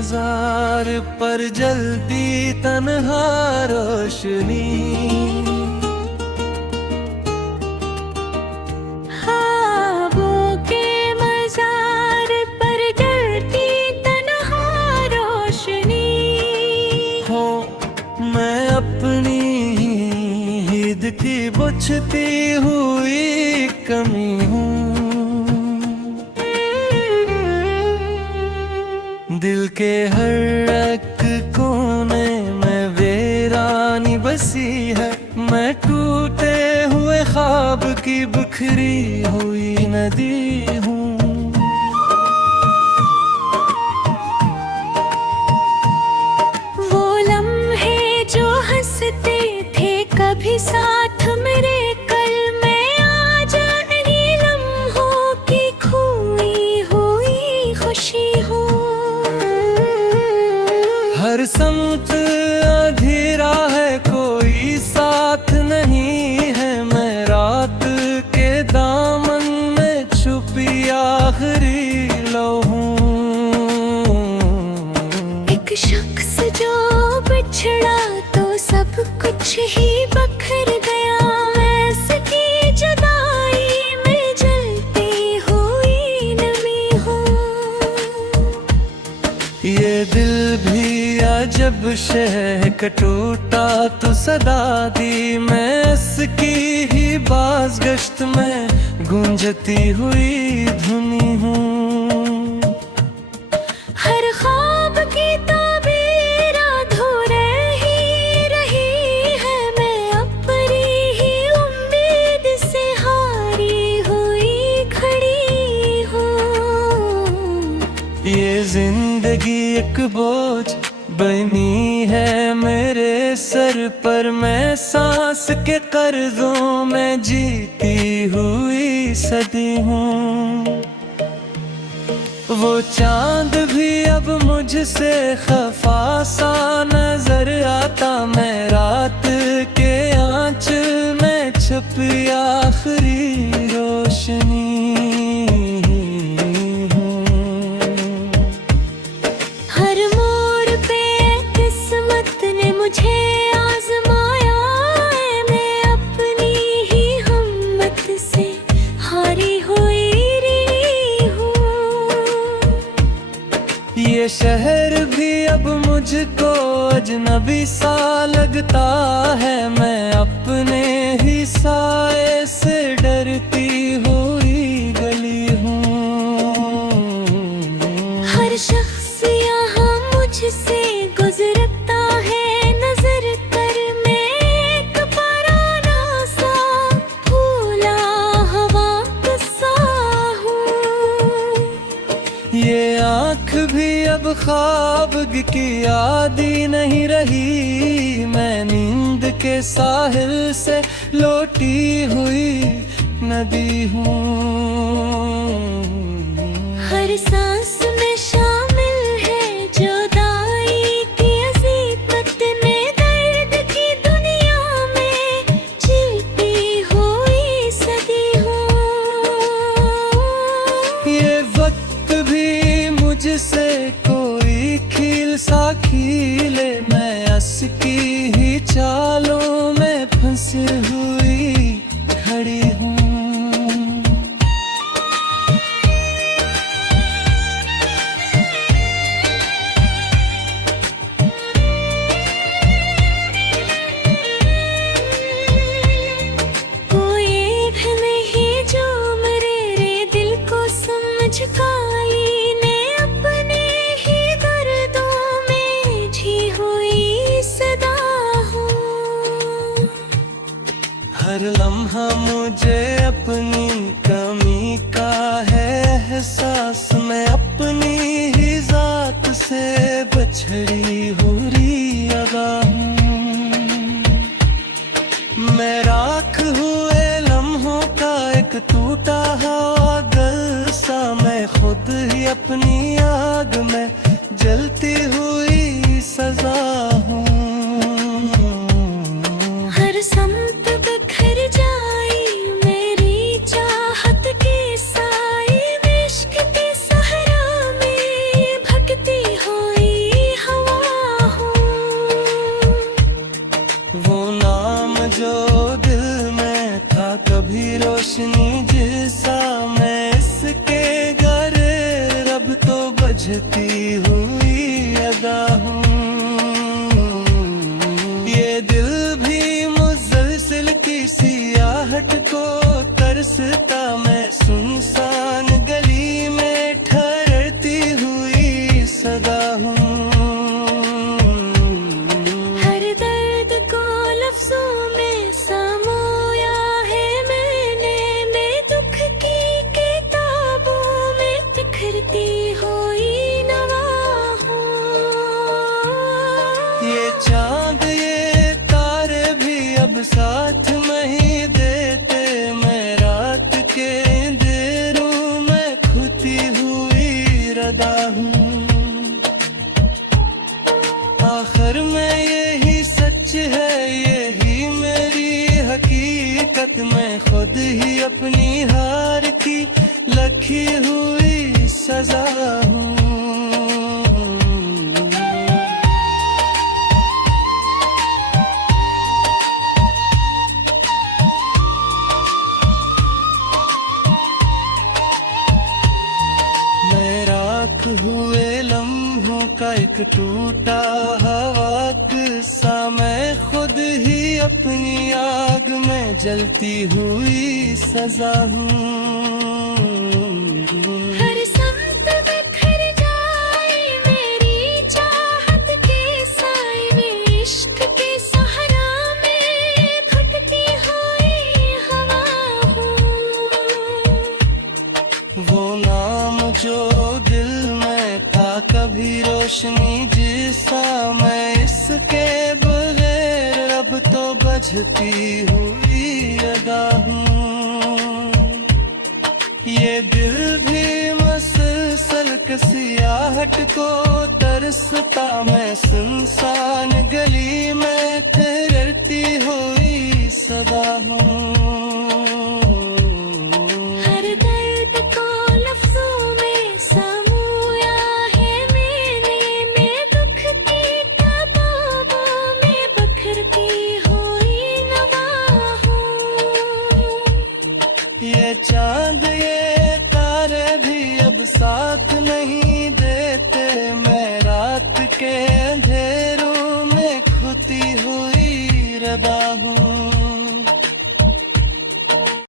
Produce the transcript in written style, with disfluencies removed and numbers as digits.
मजार पर जलती तन्हा रोशनी। ख्वाबों के मजार पर जलती तन्हा रोशनी। हो मैं अपनी ईद की बुझती हुई कमी हूँ। दिल के हर एक कोने में वीरानी बसी है। मैं टूटे हुए ख्वाब की बिखरी हुई नदी हूँ। वो लम्हे जो हंसते थे कभी साथ मेरे, कल मैं आज इन्हीं लम्हों की खोई हुई खुशी हूँ। हर समत अंधेरा है, कोई साथ नहीं है। मैं रात के दामन में छुपी आखिरी लम्हों। एक शख्स जो बिछड़ा तो सब कुछ ही बखर गया। मैं इसकी जुदाई में जलती हुई नमी हूँ। ये दिल भी जब शहक टूटा तो सदा दी। मैं इसकी ही बाज़गश्त में गूंजती हुई धुनी हूँ। हर ख्वाब की ताबीर अधूरे ही रही है। मैं अपनी ही उम्मीद से हारी हुई खड़ी हूँ। ये जिंदगी एक बोझ बनी है मेरे सर पर। मैं सांस के कर्जों में जीती हुई सदी हूँ। वो चांद भी अब मुझसे खफा सा नजर आता। मैं रात के आंचल में छुपी आखिरी रोशनी। मुझे आजमाया है, मैं अपनी ही हिम्मत से हारी हुई रही हूँ। ये शहर भी अब मुझको अजनबी सा लगता है। मैं अपने ही साए से डरती हुई गली हूँ। हर शख्स यहाँ मुझसे गुजरता है नजर कर। मैं एक पुराना सा भूला हुआ किस्सा हूँ। ये आँख भी अब ख्वाब की आदी नहीं रही। मैं नींद के साहिल से लौटी हुई नदी हूँ। हर सांस में शामिल है जुदाई की अज़ीमत में। दर्द की दुनिया में जीती हुई सदी हूँ। ये वक्त भी मुझसे कोई खील सा खीले। मैं अस की ही चालों में फंसी हुई खड़ी हूँ। ने अपने ही दर्दों में जी हुई सदा हूँ। हर लम्हा मुझे अपनी कमी का है एहसास। मैं अपनी ही जात से बछड़ी हुई अगा हूँ। मैं राख हुए लम्हों का एक टूटा हुआ गल सा। मैं खुद ही अपनी आग में जलती हुई सजा हूँ। हर समत बिखर जाई मेरी चाहत की साई। इश्क के सहरा में भटकती हुई कभी रोशनी जिसा मैं इसके घर, रब तो बजती हुई अदा हूँ। ये दिल भी मुसलसल की सियाहट को तरसता, मैं सुनसान गली में ठहरती हुई सदा हूँ। हर दर्द को लफ्जों में समोया है मैंने, मैं दुख की किताबों में बिखरती हुई नवा हूँ। ये चांद ये तारे भी अब साथ नहीं देते, मैं रात के अंधेरों में खोती हुई रदा हूँ। आखिर में यही सच है, यही मेरी हकीकत, मैं खुद ही अपनी हार की लिखी हुई सजा हूँ। मैं राख हुए लम्हों का एक टूटा हवा किस्सा, मैं खुद ही अपनी आग में जलती हुई सजा हूँ। हर समत बिखर जाए मेरी चाहत के साए, मैं इश्क के सहारा में भटकती हुई हवा हूँ। वो नाम जो दिल में था कभी रोशनी जिसा, मैं इसके बगैर अब तो बजती हुई अदा हूँ। ये दिल भी मसलसल के सियाहट को तरसता, मैं सुनसान गली में ठहरती हुई सदा हूँ। हर दर्द को लफ्जों में समोया है मैंने, मैं दुख की किताबों में बिखरती हुई नवा हूँ। ये चांद ये तारे भी अब साथ नहीं देते, मैं रात के